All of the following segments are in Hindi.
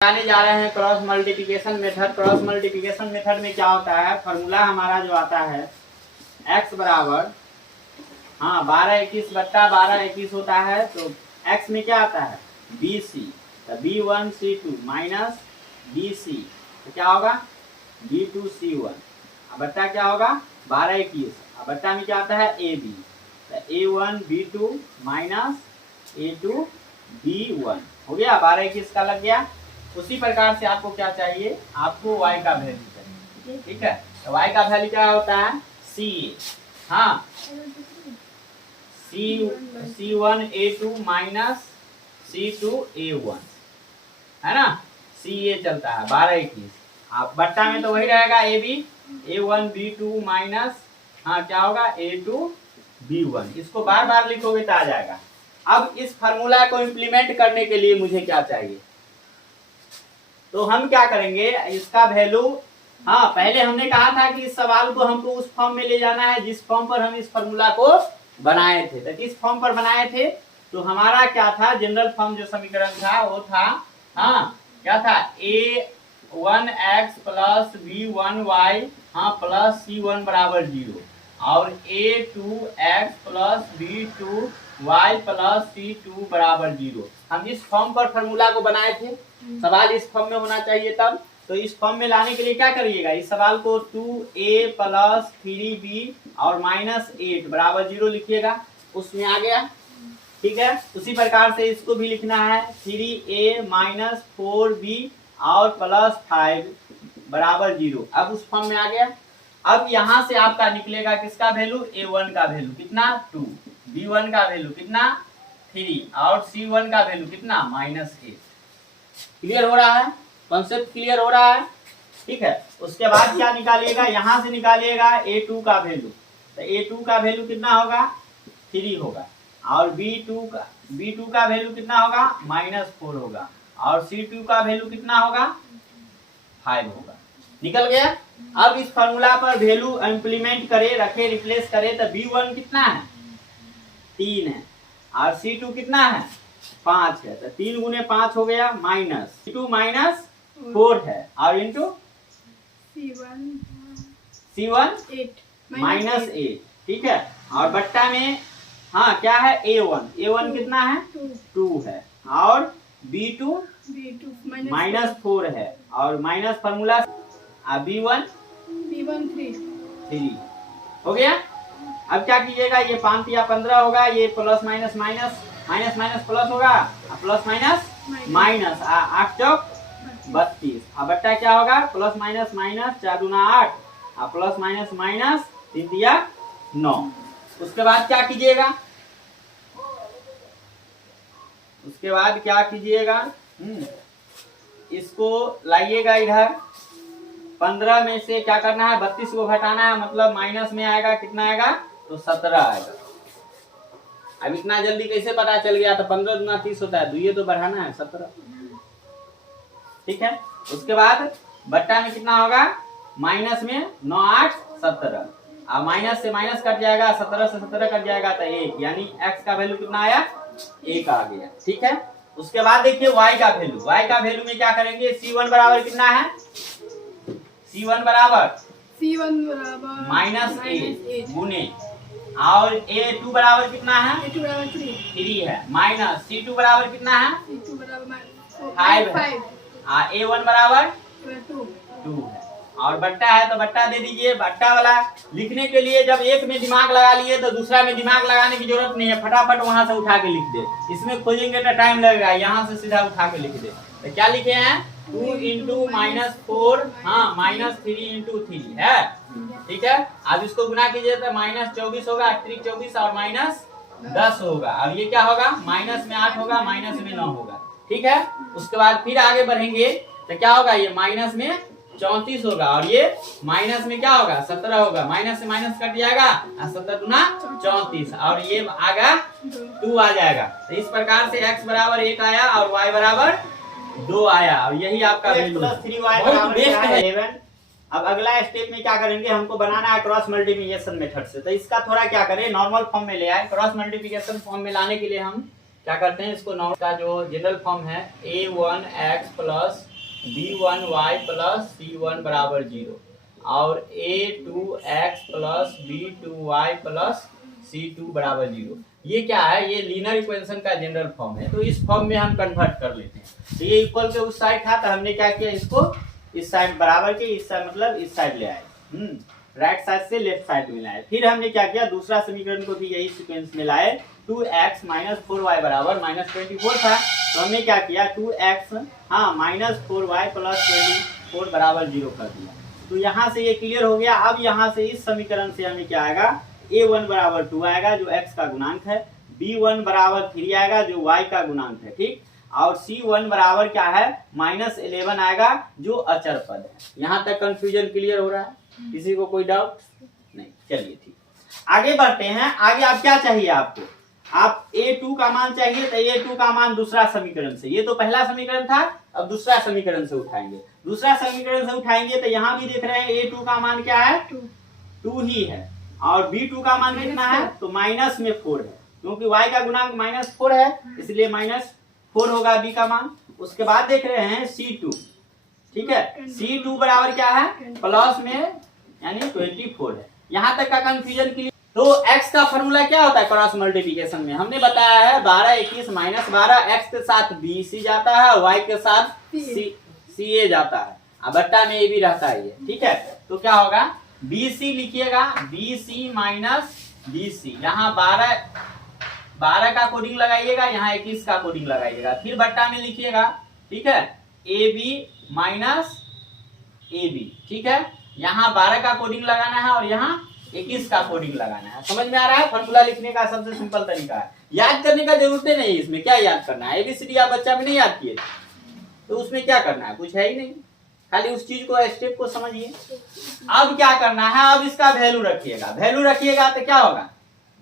आने जा रहे हैं cross multiplication method. Cross multiplication method में क्या होता है, फॉर्मूला हमारा जो आता है x बराबर 12 21 बट्टा 12 21 होता है। तो x में क्या आता है BC, तो B1 C2 माइनस BC, तो क्या होगा B2 C1 बट्टा क्या होगा 12 21 बट्टा में क्या आता है AB, तो A1 B2 minus A2 B1 हो गया। 12 21 का लग गया। उसी प्रकार से आपको क्या चाहिए, आपको y का वैल्यू चाहिए, ठीक है। तो y का वैल्यू क्या होता है CA, C1 A2 minus C2 A1 है ना। CA चलता है 12 21। आप बट्टा में तो वही रहेगा AB, A1 B2 माइनस क्या होगा A2 B1। इसको बार बार लिखोगे तो आ जाएगा। अब इस फार्मूला को इम्प्लीमेंट करने के लिए मुझे क्या चाहिए, तो हम क्या करेंगे, इसका वैल्यू पहले हमने कहा था कि इस सवाल को हमको उस फॉर्म में ले जाना है जिस फॉर्म पर हम इस फार्मूला को बनाए थे। तो किस फॉर्म पर बनाए थे, तो हमारा क्या था, जनरल फॉर्म जो समीकरण था वो था क्या था A1x plus B1y plus C1 बराबर 0 और A2x plus B2y plus C2 बराबर 0। हम इस फॉर्म पर फार्मूला को बनाए थे। सवाल इस फॉर्म में होना चाहिए तब। तो इस फॉर्म में लाने के लिए क्या करिएगा, इस सवाल को 2a प्लस 3b और माइनस 8 बराबर 0 लिखिएगा, उसमें आ गया, ठीक है। उसी प्रकार से इसको भी लिखना है 3a माइनस 4b और प्लस 5 बराबर 0। अब उस फॉर्म में आ गया। अब यहाँ से आपका निकलेगा किसका वैल्यू, A1 का वैल्यू कितना 2, B1 का वैल्यू कितना 3 और C1 का वैल्यू कितना -8। क्लियर हो रहा है, कॉन्सेप्ट क्लियर हो रहा है, ठीक है। उसके बाद क्या निकालिएगा, यहाँ से निकालिएगा A2 का वैल्यू। तो A2 का वैल्यू कितना होगा 3 होगा और B2 का वैल्यू कितना होगा -4 होगा और C2 का वैल्यू कितना होगा 5 होगा। निकल गया। अब इस फार्मूला पर वैल्यू इंप्लीमेंट करे, रखे, रिप्लेस करे तो B1 कितना है 3 है और C2 कितना है 5 है। तो 3 गुने 5 हो गया माइनस C2 माइनस 4 है और इंटू C1 माइनस 8, ठीक है। और बट्टा में क्या है A1 कितना है 2 है और B2 माइनस 4 है और माइनस फार्मूला B1 3 हो गया। अब क्या कीजिएगा, ये 5 या 15 होगा, ये plus minus minus minus minus plus होगा, प्लस माइनस माइनस 8 चौक 32। अब बट्टा क्या होगा प्लस माइनस माइनस 4 दूना 8 प्लस माइनस माइनस 3 दिया 9। उसके बाद क्या कीजिएगा, उसके बाद क्या कीजिएगा, इसको लाइएगा इधर। 15 में से क्या करना है 32 को घटाना है, मतलब माइनस में आएगा, कितना आएगा तो 17 आएगा। अब इतना जल्दी कैसे पता चल गया, तो 15 दूना 30 होता है, दुइये तो बढ़ाना है 17, ठीक है। उसके बाद बट्टा में कितना होगा, माइनस में 9 8 17 अब माइनस से माइनस कट जाएगा, 17 से 17 कट जाएगा तो 1, यानी x का वैल्यू कितना आया 1 आ गया, ठीक है। उसके बाद देखिए y का वैल्यू में क्या करेंगे, C1 बराबर कितना है, C1 बराबर -8 गुने और A2 बराबर कितना है 3 है माइनस C2 बराबर कितना है 5 है A1 बराबर 2 है और बट्टा है तो बट्टा दे दीजिए। बट्टा वाला लिखने के लिए जब एक में दिमाग लगा लिए तो दूसरा में दिमाग लगाने की जरूरत नहीं है, फटाफट वहां से उठा के लिख दे। इसमें खोजेंगे तो टाइम लगेगा, यहाँ से सीधा उठा के लिख दे। तो क्या लिखे हैं 2 इंटू -4 -3 इंटू 3 है, ठीक है। अब इसको गुना कीजिए तो -24 होगा, 3 24 और -10 होगा। अब ये क्या होगा, माइनस में 8 होगा, माइनस में 9 होगा, ठीक है। उसके बाद फिर आगे बढ़ेंगे तो क्या होगा, ये माइनस में 34 होगा और ये माइनस में क्या होगा 17 होगा, माइनस से माइनस कट जाएगा 17 दूना 34 और ये आगा 2 आ जाएगा। तो इस प्रकार से x बराबर 1 आया और y बराबर 2 आया और यही आपका वैल्यू है। 3y बराबर 11। अब अगला स्टेप में क्या करेंगे, हमको बनाना है क्रॉस मल्टीप्लिकेशन मेथड से। तो इसका थोड़ा क्या करें, नॉर्मल फॉर्म में ले आए। क्रॉस मल्टीप्लिकेशन फॉर्म में लाने के लिए हम क्या करते हैं, इसको नॉर्मल का जो जनरल फॉर्म है A1x plus b1y plus c1 बराबर 0 और a2x plus b2y plus c2 बराबर 0। ये क्या है, ये लीनियर इक्वेशन का जनरल फॉर्म है, तो इस फॉर्म में हम कन्वर्ट कर लेते हैं। तो ये इक्वल के उस साइड था, तो हमने क्या किया, इसको इस साइड बराबर के इस साइड मतलब इस साइड ले आए, राइट साइड से लेफ्ट साइड में लाए। फिर हमने क्या किया, दूसरा समीकरण को भी यही सीक्वेंस में लाए। 2x माइनस 4y बराबर माइनस 24 था, तो हमने क्या किया 2x माइनस 4y प्लस 24 बराबर 0 कर दिया। तो यहाँ से ये क्लियर हो गया। अब यहाँ से इस समीकरण से हमें क्या आएगा, a1 बराबर 2 आएगा जो x का गुणांक है, b1 बराबर 3 आएगा जो y का गुणांक है, ठीक, और c1 बराबर क्या है माइनस 11 आएगा जो अचर पद है। यहाँ तक कंफ्यूजन क्लियर हो रहा है, किसी को कोई डाउट नहीं? चलिए ठीक, आगे बढ़ते हैं। आगे आप क्या चाहिए, आपको आप a2 का मान चाहिए, तो a2 का मान दूसरा समीकरण से, ये तो पहला समीकरण था, अब दूसरा समीकरण से उठाएंगे। दूसरा समीकरण से उठाएंगे तो यहाँ भी देख रहे हैं a2 का मान क्या है 2 ही है, और b2 का मान कितना है, तो माइनस में 4 है, क्योंकि y का गुणांक माइनस 4 है इसलिए माइनस 4 होगा b का मान। उसके बाद देख रहे हैं c2, ठीक है, c2 बराबर क्या है प्लस में यानी 24 है। यहाँ तक का कंफ्यूजन क्लियर। तो x का फॉर्मूला क्या होता है क्रॉस मल्टीप्लिकेशन में, हमने बताया है 12 21 माइनस 12, x के साथ bc जाता है, y के साथ ca जाता है, अब बट्टा में ये भी रहता है ये, ठीक है। तो क्या होगा, bc लिखिएगा, bc माइनस bc, यहाँ 12 का कोडिंग लगाइएगा, यहाँ 21 का कोडिंग लगाइएगा, फिर बट्टा में लिखिएगा, ठीक है, ab माइनस ab, ठीक है। यहाँ 12 का कोडिंग लगाना है और यहाँ 21 का कोडिंग लगाना है। समझ में आ रहा है, फॉर्मूला लिखने का सबसे सिंपल तरीका है, याद करने का जरूरत नहीं है इसमें। क्या याद करना है, एबीसीडी आप बच्चा में नहीं याद किए तो उसमें क्या करना है, कुछ है ही नहीं, खाली उस चीज को स्टेप को समझिए। अब क्या करना है, अब इसका वैल्यू रखिएगा, वैल्यू रखिएगा तो क्या होगा,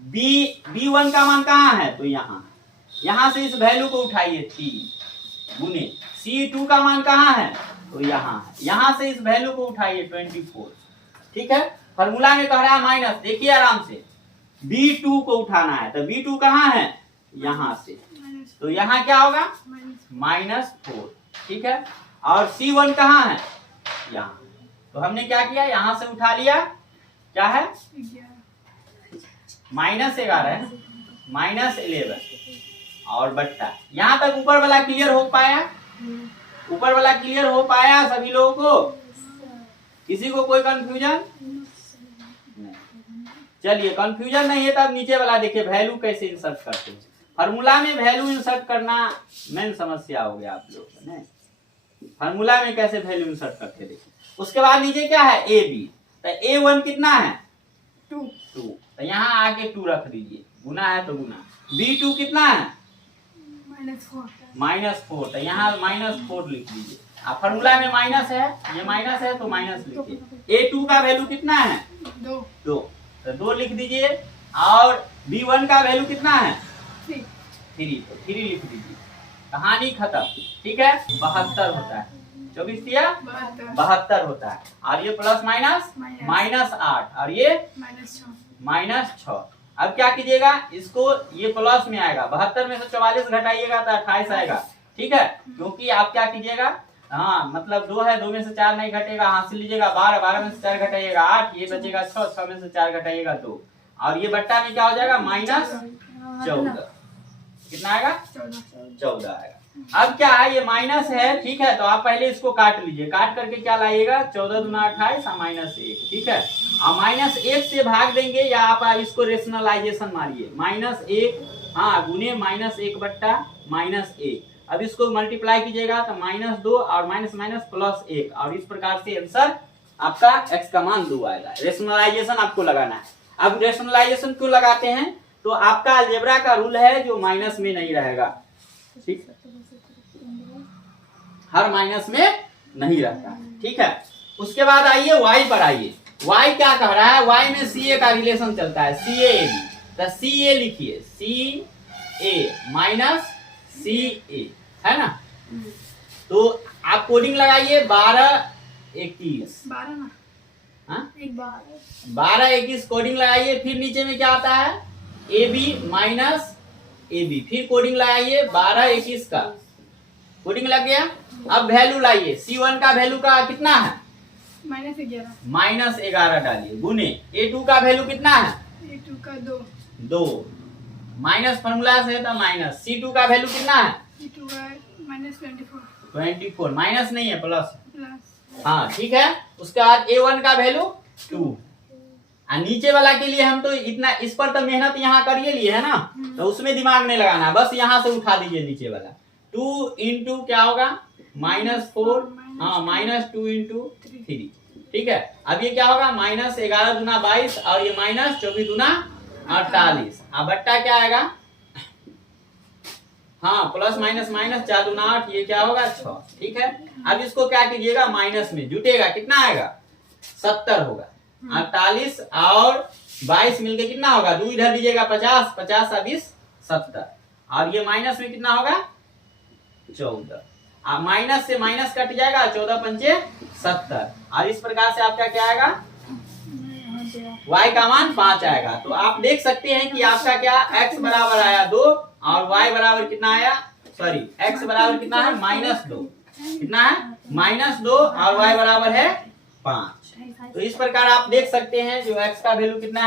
b1 का मान कहाँ है, तो यहाँ से इस वैल्यू को उठाइए 3 गुने, c2 का मान कहाँ है, तो यहाँ से इस वैल्यू को उठाइए 24, ठीक है। फॉर्मूला में कह रहा है माइनस, देखिए आराम से, b2 को उठाना है, तो b2 कहाँ है, यहाँ से, तो यहाँ क्या होगा -4, ठीक है। और c1 कहाँ है, यहाँ, तो हमने क्या किया, यहाँ से उठा लिया, क्या है -11 -11 और बट्टा। यहाँ तक ऊपर वाला क्लियर हो पाया, ऊपर वाला क्लियर हो पाया सभी लोगों को, किसी को कोई कंफ्यूजन? चलिए कंफ्यूजन नहीं है तब नीचे वाला देखिए, वैल्यू कैसे इंसर्ट करते हैं। फार्मूला में वैल्यू इंसर्ट करना मेन समस्या हो गया आप लोगों को, नहीं फार्मूला में कैसे वैल्यू इंसर्ट करते देखिए। उसके बाद नीचे क्या है ए बी, तो a1 कितना है 2, तो यहाँ आके 2 रख दीजिए, गुना है तो गुना। b2 कितना है -4, तो यहाँ -4 लिख दीजिए। आप फार्मूला में माइनस है, ये माइनस है तो माइनस लिखिए। a2 का वैल्यू कितना है 2, तो 2 लिख दीजिए, और b1 का वैल्यू कितना है 3, तो 3 लिख दीजिए, कहानी खत्म, ठीक है। 72 होता है, 24 या 72 होता है, और ये प्लस माइनस -8 और ये -6। अब क्या कीजिएगा, इसको ये प्लस में आएगा, 72 में से 44 घटाइएगा तो 28 आएगा, ठीक है। क्योंकि आप क्या कीजिएगा, मतलब 2 है, 2 में से 4 नहीं घटेगा, हाथ से लीजिएगा 12, 12 में से 4 घटाइएगा 8, ये बचेगा 6, 6 में से 4 घटाइएगा 2, और ये बट्टा में क्या हो जाएगा -14, कितना आएगा 14 आएगा। अब क्या है, ये माइनस है, ठीक है, तो आप पहले इसको काट लीजिए, काट करके क्या लाइएगा 14 दूना 28 और -1, ठीक है। और -1 से भाग देंगे, या आप इसको रेशनलाइजेशन मारिए, -1 गुने -1 बट्टा -1। अब इसको मल्टीप्लाई कीजिएगा तो -2 और माइनस +1, और इस प्रकार से आंसर आपका x का मान 2 आएगा। रेशनलाइजेशन आपको लगाना है। अब रेशनलाइजेशन क्यों लगाते हैं, तो आपका अलजेब्रा का रूल है जो माइनस में नहीं रहेगा, ठीक, हर माइनस में नहीं रहता है, ठीक है। उसके बाद आइए y पर आइए, y क्या कह रहा है, y में CA का रिलेशन चलता है, CA तो CA लिखिए, CA माइनस CA, है ना। तो आप कोडिंग लगाइए 12 21 12 21 कोडिंग लगाइए, फिर नीचे में क्या आता है AB माइनस AB, फिर कोडिंग लगाइए 12 21 का, कोडिंग लग गया। अब वैल्यू लाइए, C1 का वैल्यू का कितना है -11 डालिए, गुने A2 का वैल्यू कितना है A2 का 2, माइनस फॉर्मूला से था माइनस। C2 का वैल्यू कितना है C2 का -24, माइनस नहीं है प्लस। प्लस हाँ ठीक है। उसके बाद A1 का वैल्यू 2, और नीचे वाला के लिए हम तो इतना इस पर तो मेहनत यहाँ करिए लिए है ना, तो उसमें दिमाग नहीं लगाना, बस यहाँ से उठा दीजिए नीचे वाला। 2 इंटू क्या होगा -4, हाँ -2 इंटू 3, ठीक है। अब ये क्या होगा -11 दूना 22 और ये -24 दूना 48, अब बट्टा क्या आएगा, हाँ प्लस माइनस माइनस 4 दूना 8, ये क्या होगा 6, ठीक है। अब इसको क्या कीजिएगा माइनस में जुटेगा, कितना आएगा 70 होगा। 48 और 22 मिलके कितना होगा, 2 इधर लीजिएगा 50, 50 और 20 70, और ये माइनस में कितना होगा 14, अब माइनस से माइनस कट जाएगा, 14 पंचे 70, और इस प्रकार से आपका क्या आएगा y का मान 5 आएगा। तो आप देख सकते हैं कि आपका क्या x बराबर आया 2 और y बराबर कितना आया, सॉरी x बराबर कितना है -2, कितना है -2 और y बराबर है 5। तो इस प्रकार आप देख सकते हैं जो x का वैल्यू कितना है।